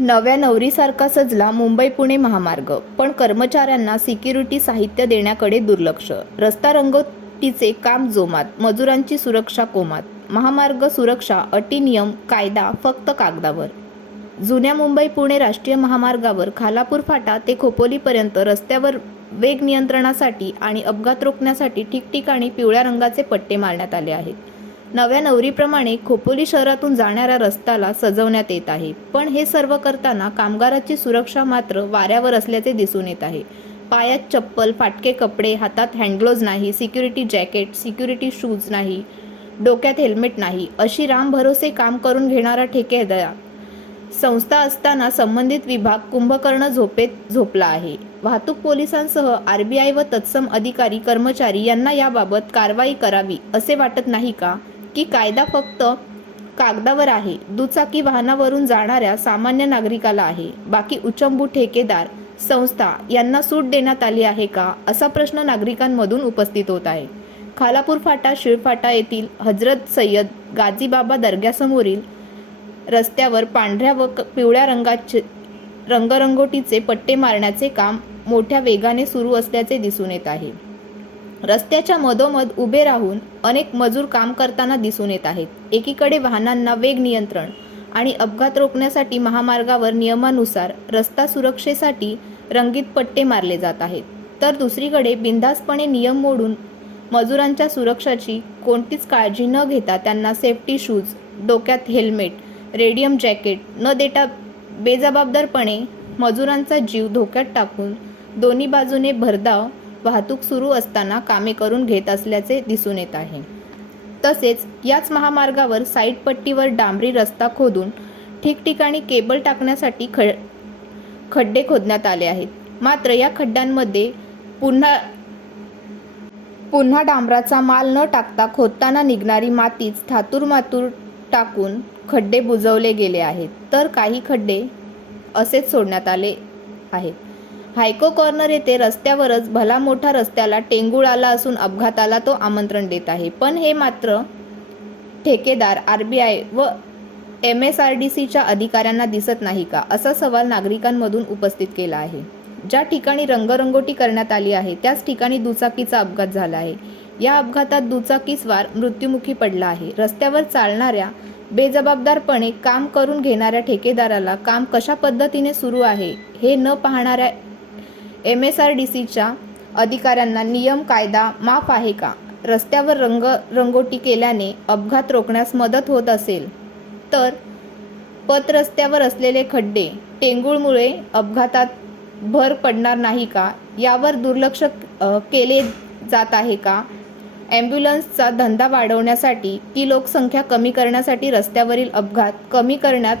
नव्या नवरीसारखा सजला मुंबई पुणे महामार्ग. पण कर्मचाऱ्यांना सिक्युरिटी साहित्य देण्याकडे दुर्लक्ष. रस्ता रंगतीचे काम जोमात मजुरांची सुरक्षा कोमात. महामार्ग सुरक्षा अटी नियम कायदा फक्त कागदावर. जुन्या मुंबई पुणे राष्ट्रीय महामार्गावर खालापूर फाटा ते खोपोलीपर्यंत रस्त्यावर वेग नियंत्रणासाठी आणि अपघात रोखण्यासाठी ठिकठिकाणी पिवळ्या रंगाचे पट्टे मारण्यात आले आहेत. नव्या नवरीप्रमाणे खोपोली शहरातून जाणाऱ्या रस्त्याला सजवण्यात येत आहे. पण हे सर्व करताना कामगाराची सुरक्षा मात्र वाऱ्यावर असल्याचे दिसून येत आहे. पायात चप्पल फाटके कपडे हातात हँडग्लोज नाही सिक्युरिटी जॅकेट सिक्युरिटी शूज नाही डोक्यात हेल्मेट नाही अशी राम भरोसे काम करून घेणारा ठेकेदार संस्था असताना संबंधित विभाग कुंभकर्ण झोपेत झोपला आहे. वाहतूक पोलिसांसह आर बी आय व तत्सम अधिकारी कर्मचारी यांना याबाबत कारवाई करावी असे वाटत नाही का? की कायदा फक्त कागदावर आहे. दुचाकी वाहनावरून जाणाऱ्या सामान्य नागरिकाला आहे. बाकी उचंबू ठेकेदार संस्था यांना सूट देण्यात आली आहे का? असा प्रश्न नागरिकांमधून उपस्थित होत आहे. खालापूर फाटा शिळफाटा येथील हजरत सय्यद गाजीबाबा दर्ग्यासमोरील रस्त्यावर पांढऱ्या व क- पिवळ्या रंगाचे रंगरंगोटीचे पट्टे मारण्याचे काम मोठ्या वेगाने सुरू असल्याचे दिसून येत आहे. रस्त्याच्या मधोमध उभे राहून अनेक मजूर काम करताना दिसून येत आहेत. एकीकडे वाहनांना वेग नियंत्रण आणि अपघात रोखण्यासाठी महामार्गावर नियमानुसार रस्ता सुरक्षेसाठी रंगीत पट्टे मारले जात आहेत. तर दुसरीकडे बिनधास्तपणे नियम मोडून मजुरांच्या सुरक्षाची कोणतीच काळजी न घेता त्यांना सेफ्टी शूज डोक्यात हेल्मेट रेडियम जॅकेट न देता बेजबाबदारपणे मजुरांचा जीव धोक्यात टाकून दोन्ही बाजूने भरधाव वाहतूक सुरू असताना कामे करून घेत असल्याचे दिसून येत आहे. तसेच याच महामार्गावर साईड पट्टीवर डांबरी रस्ता खोदून ठिकठिकाणी केबल टाकण्यासाठी ख खड्डे खोदण्यात आले आहेत. मात्र या खड्ड्यांमध्ये पुन्हा पुन्हा डांबराचा माल न टाकता खोदताना निघणारी मातीच थातूर मातूर टाकून खड्डे बुजवले गेले आहेत. तर काही खड्डे असेच सोडण्यात आले आहेत. हायको कॉर्नर येथे रस्त्यावरच भला मोठा रस्त्याला टेंगूळ आला असून अपघाताला तो आमंत्रण देत आहे. पण हे मात्र ठेकेदार आर बी आय व एम एस आर डी सीच्या अधिकाऱ्यांना दिसत नाही का? असा सवाल नागरिकांमधून उपस्थित केला आहे. ज्या ठिकाणी रंगरंगोटी करण्यात आली आहे त्याच ठिकाणी दुचाकीचा अपघात झाला आहे. या अपघातात दुचाकीस्वार मृत्युमुखी पडला आहे. रस्त्यावर चालणाऱ्या बेजबाबदारपणे काम करून घेणाऱ्या ठेकेदाराला काम कशा पद्धतीने सुरू आहे हे न पाहणाऱ्या एम एस आर डी सीच्या अधिकाऱ्यांना नियम कायदा माफ आहे का? रस्त्यावर रंग रंगोटी केल्याने अपघात रोखण्यास मदत होत असेल. तर पतरस्त्यावर असलेले खड्डे टेंगुळमुळे अपघातात भर पडणार नाही का? यावर दुर्लक्ष केले जात आहे का? ॲम्ब्युलन्सचा धंदा वाढवण्यासाठी की लोकसंख्या कमी करण्यासाठी रस्त्यावरील अपघात कमी करण्यात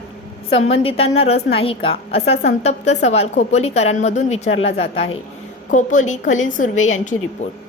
संबंधितांना रस नाही का? असा संतप्त सवाल खोपोलीकरांमधून विचारला जात आहे. खोपोली खलील सुर्वे यांची रिपोर्ट.